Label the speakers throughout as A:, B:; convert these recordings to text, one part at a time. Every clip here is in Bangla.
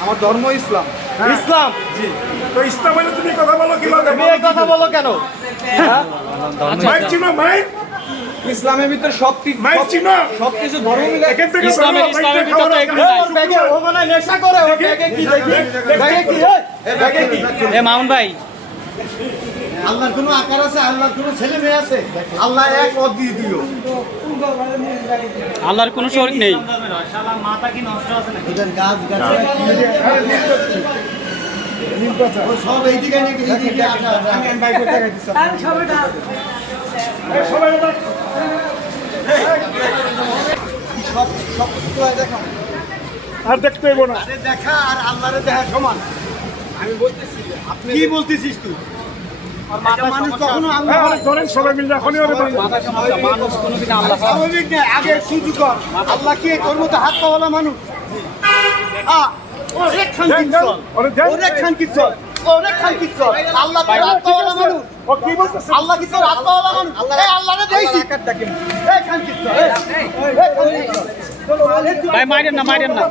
A: আমার ধর্ম ইসলাম।
B: ইসলাম?
C: তো ইসলাম হলে তুমি কথা বলো কীভাবে
B: তুমি এই কথা বলো কেন? হ্যাঁ?
C: মাইক চিনো মাইক
A: ইসলামের ভিতরে সব সব-
C: চিনো?
A: সবকিছু ধর্ম মিলে
D: ইসলামের- ইসলামের ভিতরে
C: খাওয়ার
B: এই, ওর ব্যাগে ও মনে নেশা করে ওর ব্যাগে কি দেখি। ব্যাগে কি এই, ব্যাগে কি?
D: এ মামুন ভাই
A: আল্লাহর কোনো আকার আছে আল্লাহর কোনো ছেলে মেয়ে আছে? আল্লাহ এক অদ্বিতীয় দিও
D: আল্লাহর কোনো শরীর নেই।
A: গাছ গাছ সব এইদিকে
C: আর দেখতে হইব না।
A: দেখা আর আল্লাহরে দেখা সমান। আমি বলতেছি আপনি কি বলতেছিস তুই মানুষ কখনো আল্লাহ
C: হ্যাঁ, ধরেন সবাই মিলে এখনই
D: মানুষ কোনোদিন আল্লাহ
A: স্বাভাবিক নেই আগে কর আল্লাহ কি তোর মতো হাত পাওয়ালা মানুষ আ, অনেক খান কিচ্ছল। অনেক খান কিচ্ছল অনেক খান কিচ্ছল আল্লাহ তোর হাত পাওয়ালা মানুষ
C: ও কি বলতেছে
A: আল্লাহ কি তোর হাত পাওয়ালা মানুষ এই খান কিচ্ছল এই খান কিচ্ছল
D: ভাই মারেন না মারেন না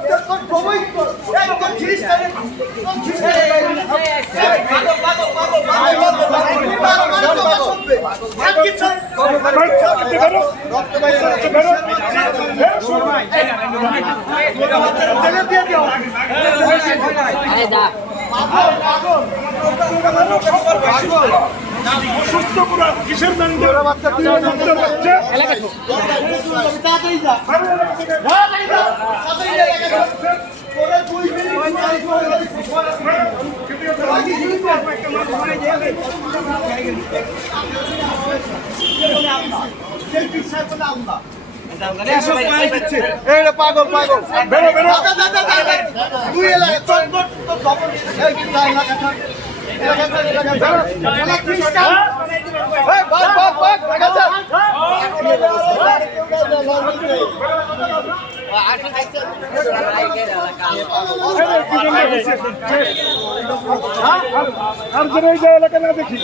C: অসুস্থ কিসের
A: বাচ্চা পাগল পাগল
C: বেরো বেরো।
A: দুই এলাকা তোর তোর তোর খবর এই
C: দেখি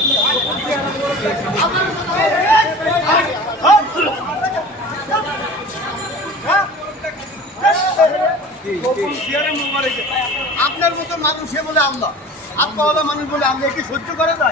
A: আপনার মতো মানুষ বলে আল্লাহ। আত্মাওয়ালা মানুষ বলে আমরা কি সহ্য করে